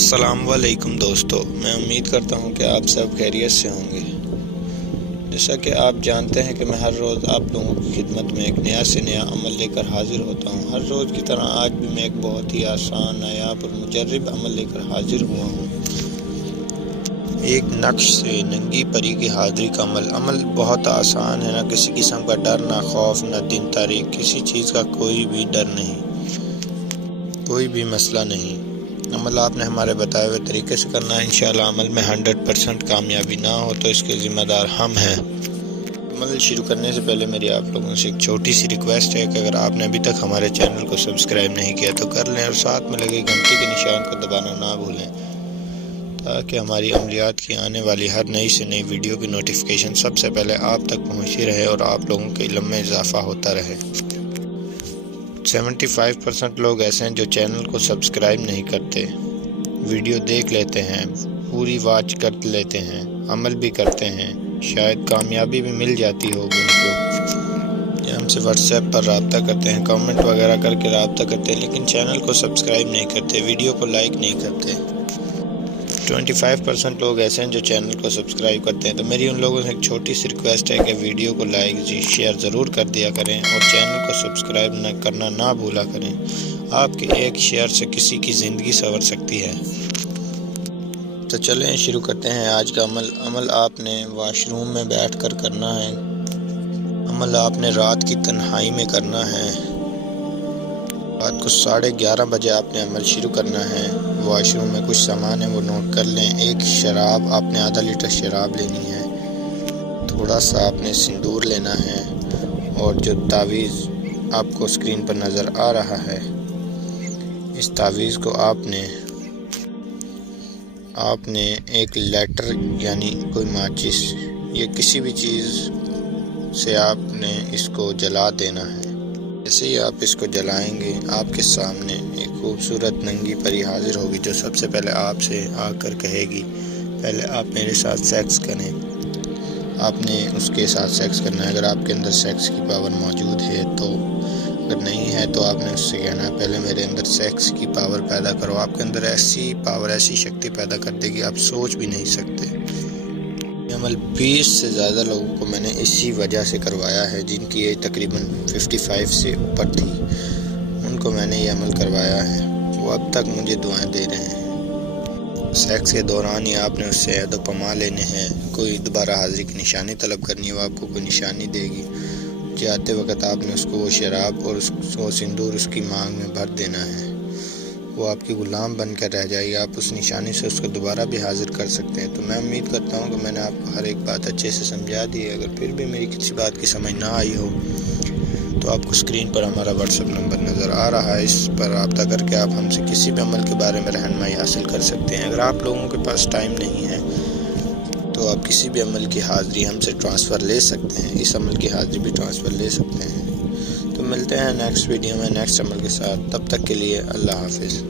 السلام علیکم دوستو، میں امید کرتا ہوں کہ آپ سب خیریت سے ہوں گے۔ جیسا کہ آپ جانتے ہیں کہ میں ہر روز آپ لوگوں کی خدمت میں ایک نیا سے نیا عمل لے کر حاضر ہوتا ہوں۔ ہر روز کی طرح آج بھی میں ایک بہت ہی آسان، نایاب اور مجرب عمل لے کر حاضر ہوا ہوں۔ ایک نقش سے ننگی پری کی حاضری کا عمل بہت آسان ہے۔ نہ کسی قسم کا ڈر، نہ خوف، نہ دن تاریخ، کسی چیز کا کوئی بھی ڈر نہیں، کوئی بھی مسئلہ نہیں۔ عمل آپ نے ہمارے بتائے ہوئے طریقے سے کرنا ہے۔ انشاءاللہ عمل میں 100% کامیابی نہ ہو تو اس کے ذمہ دار ہم ہیں۔ عمل شروع کرنے سے پہلے میری آپ لوگوں سے ایک چھوٹی سی ریکویسٹ ہے کہ اگر آپ نے ابھی تک ہمارے چینل کو سبسکرائب نہیں کیا تو کر لیں، اور ساتھ میں لگے گھنٹی کے نشان کو دبانا نہ بھولیں، تاکہ ہماری عملیات کی آنے والی ہر نئی سے نئی ویڈیو کی نوٹیفیکیشن سب سے پہلے آپ تک پہنچتی رہے اور آپ لوگوں کے علم میں اضافہ ہوتا رہے۔ 75% لوگ ایسے ہیں جو چینل کو سبسکرائب نہیں کرتے، ویڈیو دیکھ لیتے ہیں، پوری واچ کر لیتے ہیں، عمل بھی کرتے ہیں، شاید کامیابی بھی مل جاتی ہوگی ان کو، یا ہم سے واٹس ایپ پر رابطہ کرتے ہیں، کامنٹ وغیرہ کر کے رابطہ کرتے ہیں، لیکن چینل کو سبسکرائب نہیں کرتے، ویڈیو کو لائک نہیں کرتے۔ 25% لوگ ایسے ہیں جو چینل کو سبسکرائب کرتے ہیں۔ تو میری ان لوگوں سے ایک چھوٹی سی ریکویسٹ ہے کہ ویڈیو کو لائک شیئر ضرور کر دیا کریں، اور چینل کو سبسکرائب کرنا نہ بھولا کریں۔ آپ کے ایک شیئر سے کسی کی زندگی سنور سکتی ہے۔ تو چلیں شروع کرتے ہیں آج کا عمل آپ نے واش روم میں بیٹھ کر کرنا ہے۔ عمل آپ نے رات کی تنہائی میں کرنا ہے۔ رات کو 11:30 بجے آپ نے عمل شروع کرنا ہے۔ واش روم میں کچھ سامان ہے وہ نوٹ کر لیں۔ ایک شراب، آپ نے آدھا لیٹر شراب لینی ہے۔ تھوڑا سا آپ نے سندور لینا ہے، اور جو تعویذ آپ کو اسکرین پر نظر آ رہا ہے، اس تعویذ کو آپ نے ایک لیٹر یعنی کوئی ماچس یا کسی بھی چیز سے آپ نے اس کو جلا دینا ہے۔ جیسے ہی آپ اس کو جلائیں گے، آپ کے سامنے ایک خوبصورت ننگی پری حاضر ہوگی، جو سب سے پہلے آپ سے آ کر کہے گی پہلے آپ میرے ساتھ سیکس کریں۔ آپ نے اس کے ساتھ سیکس کرنا ہے۔ اگر آپ کے اندر سیکس کی پاور موجود ہے تو، اگر نہیں ہے تو آپ نے اس سے کہنا ہے پہلے میرے اندر سیکس کی پاور پیدا کرو۔ آپ کے اندر ایسی پاور، ایسی شکتی پیدا کر دے گی آپ سوچ بھی نہیں سکتے۔ یہ عمل 20 سے زیادہ لوگوں کو میں نے اسی وجہ سے کروایا ہے، جن کی ایج تقریباً 55 سے اوپر تھی، ان کو میں نے یہ عمل کروایا ہے۔ وہ اب تک مجھے دعائیں دے رہے ہیں۔ سیکس کے دوران ہی آپ نے اس سے عہد و پیمان لینے ہیں۔ کوئی دوبارہ حاضری کی نشانی طلب کرنی ہے، وہ آپ کو کوئی نشانی دے گی۔ جاتے وقت آپ نے اس کو وہ شراب اور وہ سندور اس کی مانگ میں بھر دینا ہے۔ وہ آپ کی غلام بن کر رہ جائے گی۔ آپ اس نشانی سے اس کو دوبارہ بھی حاضر کر سکتے ہیں۔ تو میں امید کرتا ہوں کہ میں نے آپ کو ہر ایک بات اچھے سے سمجھا دی ہے۔ اگر پھر بھی میری کسی بات کی سمجھ نہ آئی ہو تو آپ کو اسکرین پر ہمارا واٹس ایپ نمبر نظر آ رہا ہے، اس پر رابطہ کر کے آپ ہم سے کسی بھی عمل کے بارے میں رہنمائی حاصل کر سکتے ہیں۔ اگر آپ لوگوں کے پاس ٹائم نہیں ہے تو آپ کسی بھی عمل کی حاضری ہم سے ٹرانسفر لے سکتے ہیں، اس عمل کی حاضری بھی ٹرانسفر لے سکتے ہیں۔ تو ملتے ہیں نیکسٹ ویڈیو میں نیکسٹ عمل کے ساتھ، تب تک کے لیے اللہ حافظ۔